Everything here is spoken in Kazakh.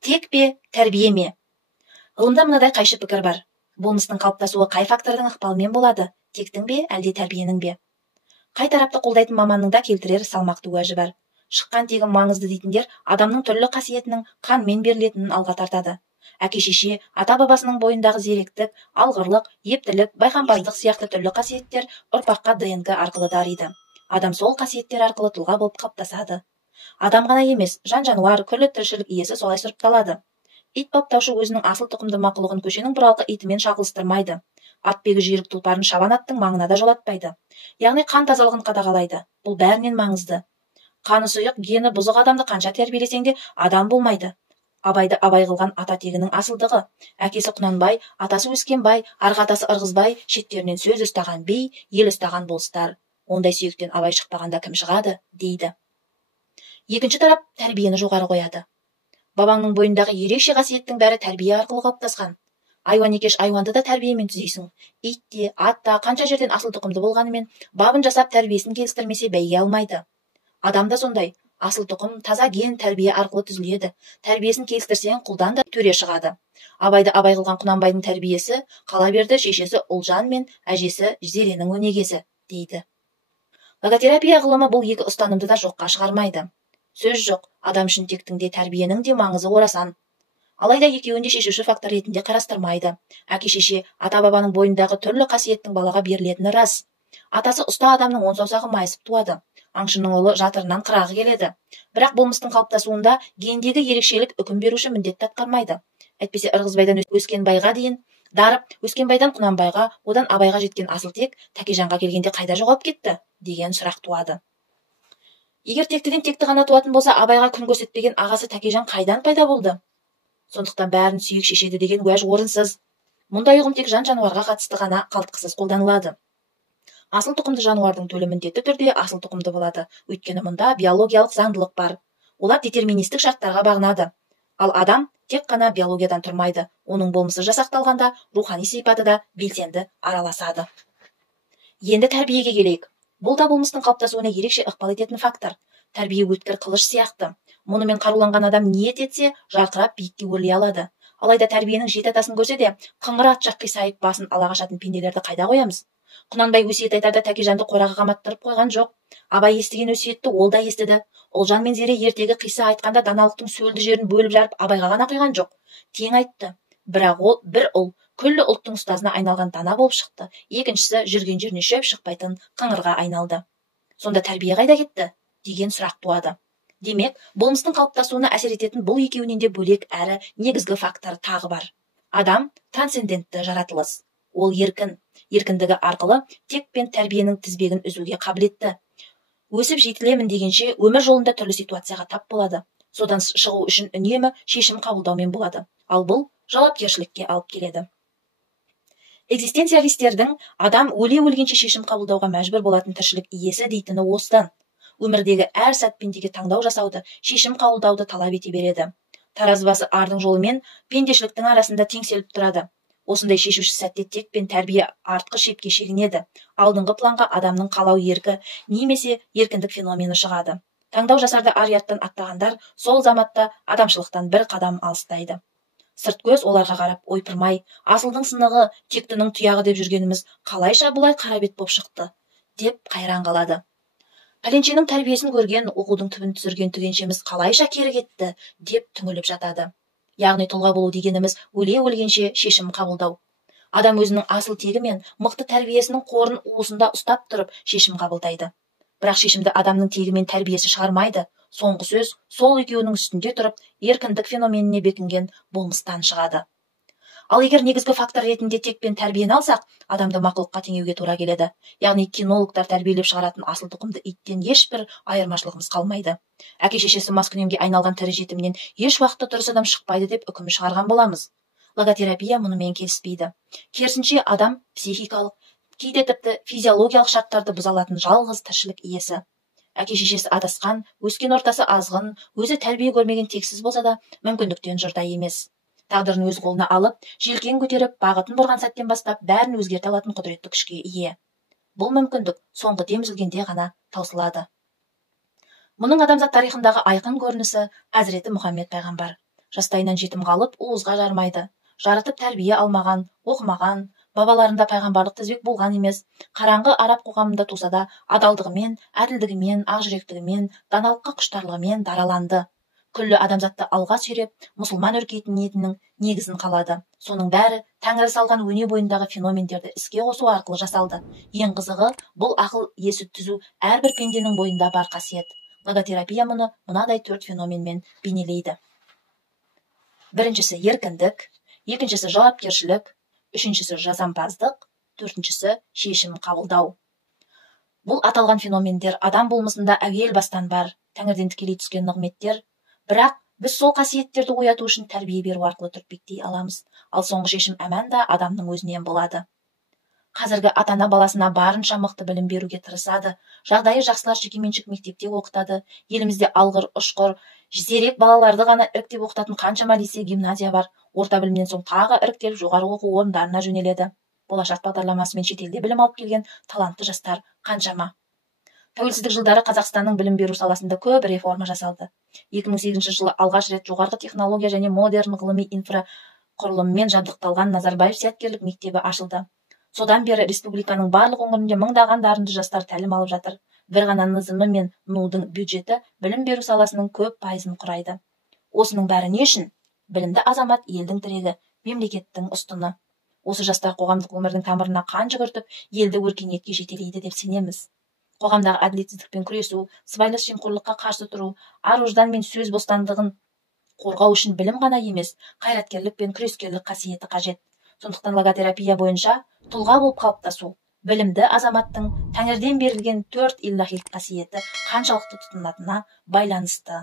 Тек пе, тәрбие ме? Ғылымда мынадай қайшы пікір бар. Болмыстың қалыптасуы қай фактордың ықпалымен болады? Тектің бе, әлде тәрбиенің бе? Қай тарапты қолдайтын маманның да келтірер салмақты уәжі бар. Шыққан тегі маңызды дейтіндер адамның түрлі қасиетінің қанмен берілетінін алға тартады. Әке-шеше, ата-бабасының бойындағы зеректік, алғырлық, ептілік, байқампаздық сияқты түрлі қасиеттер ұрпаққа ДНК арқылы дариды. Адам сол қасиеттер арқылы тұлға болып қалыптасады. Адам ғана емес, жан-жануар, күллі тіршілік иесі солай сұрыпталады. Ит баптаушы өзінің асыл тұқымды мақұлығын көшенің бұралқы итімен шағылыстырмайды. Атбегі жүйрік тұлпарын шабан аттың маңына да жолатпайды. Яғни қан тазалығын қадағалайды. Бұл бәрінен маңызды. Қаны сұйық, гені бұзық адамды қанша тәрбиелесең де адам болмайды. Абайды абай қылған ата тегінің асылдығы. Әкесі Құнанбай, атасы Өскенбай, арғы атасы Ырғызбай, шеттерінен сөз ұстаған би, ел ұстаған болыстар. Ондай сүйектен абай шықпағанда кім шығады, дейді. Екінші тарап тәрбиені жоғары қояды. Бабаңның бойындағы ерекше қасиеттің бәрі тәрбие арқылы қалыптасқан. Айуан екеш айуанды да тәрбиемен түзейсің. Ит те, ат та қанша жерден асыл тұқымды болғанымен, бабын жасап тәрбиесін келістірмесе бәйге алмайды. Адам да сондай. Асыл тұқым таза ген тәрбие арқылы түзіледі. Тәрбиесін келістірсең құлдан да төре шығады. Абайды абай қылған Құнанбайдың тәрбиесі қала берді шешесі Ұлжан мен әжесі Зеренің өнегесі, дейді. Логотерапия ғылымы бұл екі ұстанымды да жоққа шығармайды. Сөз жоқ, адам үшін тектің де тәрбиенің де маңызы орасан. Алайда екеуін де шешуші фактор ретінде қарастырмайды. Әке-шеше, ата-бабаның бойындағы түрлі қасиеттің балаға берілетіні рас. Атасы ұста адамның он саусағы майысып туады. Аңшының ұлы жатырынан қырағы келеді. Бірақ болмыстың қалыптасуында гендегі ерекшелік үкім беруші міндетті атқармайды. Әйтпесе Ырғызбайдан Өскенбайға дейін дарып, Өскенбайдан Құнанбайға, одан Абайға жеткен асыл тек Тәкежанға келгенде қайда жоғалып кетті деген сұрақ туады. Егер тектіден текті ғана туатын болса, Абайға күн көрсетпеген ағасы Тәкежан қайдан пайда болды? Сондықтан бәрін сүйек шешеді деген уәж орынсыз. Мұндай ұғым тек жан-жануарға қатысты ғана қалтқысыз қолданылады. Асыл тұқымды жануардың төлі міндетті түрде асыл тұқымды болады. Өйткені мұнда биологиялық заңдылық бар. Олар детерминистік шарттарға бағынады. Ал адам тек қана биологиядан тұрмайды. Оның болмысы жасақталғанда рухани сипаты да белсенді араласады. Енді тәрбиеге келейік. Бұл да болмыстың қалыптасуына ерекше ықпал ететін фактор. Тәрбие өткір қылыш сияқты. Мұнымен қаруланған адам ниет етсе, жарқырап биікке өрлей алады. Алайда тәрбиенің жеті атасын көрсе де, қыңыр ат жақ қисайып басын ала қашатын пенделерді қайда қоямыз? Құнанбай өсиет айтарда Тәкежанды қораға қаматтырып қойған жоқ. Абай естіген өсиетті ол да естіді. Ұлжан мен Зере ертегі қисса айтқанда даналықтың сөлді жерін бөліп жарып Абайға ғана құйған жоқ. Тең айтты. Бірақ ол бір ұл, күллі ұлттың ұстазына айналған дана болып шықты. Екіншісі жүрген жеріне шөп шықпайтын қыңырға айналды. Сонда тәрбие қайда кетті? Деген сұрақ туады. Демек, болмыстың қалыптасуына әсер ететін бұл екеуінен де бөлек әрі негізгі фактор тағы бар. Адам трансцендентті жаратылыс. Ол еркін. Еркіндігі арқылы тек пен тәрбиенің тізбегін үзуге қабілетті. Өсіп жетілемін дегенше өмір жолында түрлі ситуацияға тап болады. Содан шығу үшін үнемі шешім қабылдаумен болады. Ал бұл жауапкершілікке алып келеді. Экзистенциалистердің адам өле-өлгенше шешім қабылдауға мәжбүр болатын тіршілік иесі дейтіні осыдан. Өмірдегі әр сәт пендеге таңдау жасауды, шешім қабылдауды талап ете береді. Таразбасы ардың жолымен пендешіліктің арасында теңселіп тұрады. Осындай шешуші сәтте тек пен тәрбие артқы шепке шегінеді. Алдыңғы планға адамның қалау еркі немесе еркіндік феномені шығады. Таңдау жасарда ар-ұяттан аттағандар сол заматта адамшылықтан бір қадам алыстайды. Сырт көз оларға қарап ойпырмай, асылдың сынығы, тектінің тұяғы деп жүргеніміз қалайша бұлай қарабет боп шықты, деп қайран қалады. Пәленшенің тәрбиесін көрген, оқудың түбін түсірген түгеншеміз қалайша кері кетті, деп түңіліп жатады. Яғни тұлға болу дегеніміз өле-өлгенше шешім қабылдау. Адам өзінің асыл тегі мен мықты тәрбиесінің қорын уысында ұстап тұрып шешім қабылдайды. Бірақ шешімді адамның тегі мен тәрбиесі шығармайды. Соңғы сөз сол екеуінің үстінде тұрып еркіндік феноменіне бекінген болмыстан шығады. Ал егер негізгі фактор ретінде тек пен тәрбиені алсақ, адамды мақұлыққа теңеуге тура келеді. Яғни кинологтар тәрбиелеп шығаратын асыл тұқымды иттен ешбір айырмашылығымыз қалмайды. Әке-шешесі маскүнемге айналған тірі жетімнен еш уақытта дұрыс адам шықпайды деп үкім шығарған боламыз. Логотерапия мұнымен келіспейді. Керісінше адам психикалық, кейде тіпті физиологиялық шарттарды бұза алатын жалғыз тіршілік иесі. Әке-шешесі адасқан, өскен ортасы азғын, өзі тәрбие көрмеген тексіз болса да мүмкіндіктен жұрда емес. Тағдырын өз қолына алып, желкен көтеріп, бағытын бұрған сәттен бастап бәрін өзгерте алатын құдіретті күшке ие. Бұл мүмкіндік соңғы дем үзілгенде ғана таусылады. Мұның адамзат тарихындағы айқын көрінісі Әзіреті Мұхаммед пайғамбар. жастайынан жетім қалып уызға жармайды. Жарытып тәрбие алмаған, оқымаған, бабаларында пайғамбарлық тізбек болған емес. Қараңғы араб қоғамында туса да, адалдығымен, әділдігімен, ақжүректігімен, даналыққа құштарлығымен дараланды. Күллі адамзатты алға сүйреп, мұсылман өркейтін ниетінің негізін қалады. Соның бәрі Тәңірі салған өне бойындағы феномендерді іске қосу арқылы жасалды. Ең қызығы, бұл ақыл есі түзу әрбір пенденің бойында бар қасиет. Логотерапия мұны мынадай 4 феноменмен бейнелейді. Біріншісі еркіндік, екіншісі жауапкершілік, үшіншісі жасампаздық, төртіншісі шешім қабылдау. Бұл аталған феномендер адам болмысында әуел бастан бар, Тәңірден тікелей түскен нығметтер. Бірақ біз сол қасиеттерді ояту үшін тәрбие беру арқылы түртпектей аламыз. Ал соңғы шешім әмән да адамның өзінен болады. Қазіргі ата-ана баласына барынша мықты білім беруге тырысады. Жағдайы жақсылар жекеменшік мектепте оқытады. Елімізде алғыр, ұшқыр, зерек балаларды ғана іріктеп оқытатын қаншама лицей, гимназия бар. Орта білімнен соң тағы іріктеліп жоғары оқу орындарына жөнеледі. Болашақ бағдарламасымен шетелде білім алып келген талантты жастар қаншама. Тәуелсіздік жылдары Қазақстанның білім беру саласында көп реформа жасалды. 2008 жылы алғаш рет жоғарғы технология және модерн ғылыми инфрақұрылыммен жабдықталған Назарбаев зияткерлік мектебі ашылды. Содан бері республиканың барлық өңірінде мыңдаған дарынды жастар тәлім алып жатыр. Бір ғана нызымы мен НУ-дың бюджеті білім беру саласының көп пайызын құрайды. Осының бәрі не үшін? Білімді азамат елдің тірегі, мемлекеттің ұстыны. Осы жастар қоғамдық өмірдің тамырына қан жүгіртіп, елді өркениетке жетелейді деп сенеміз. Қоғамдағы әділетсіздікпен күресу, сыбайлас жемқорлыққа қарсы тұру, ар-ождан мен сөз бостандығын қорғау үшін білім ғана емес, қайраткерлік пен күрескерлік қасиеті қажет. Сондықтан логотерапия бойынша тұлға болып қалыптасу, білімді азаматтың Тәңірден берілген 4 илахи қасиеті қаншалықты тұтынатынына байланысты.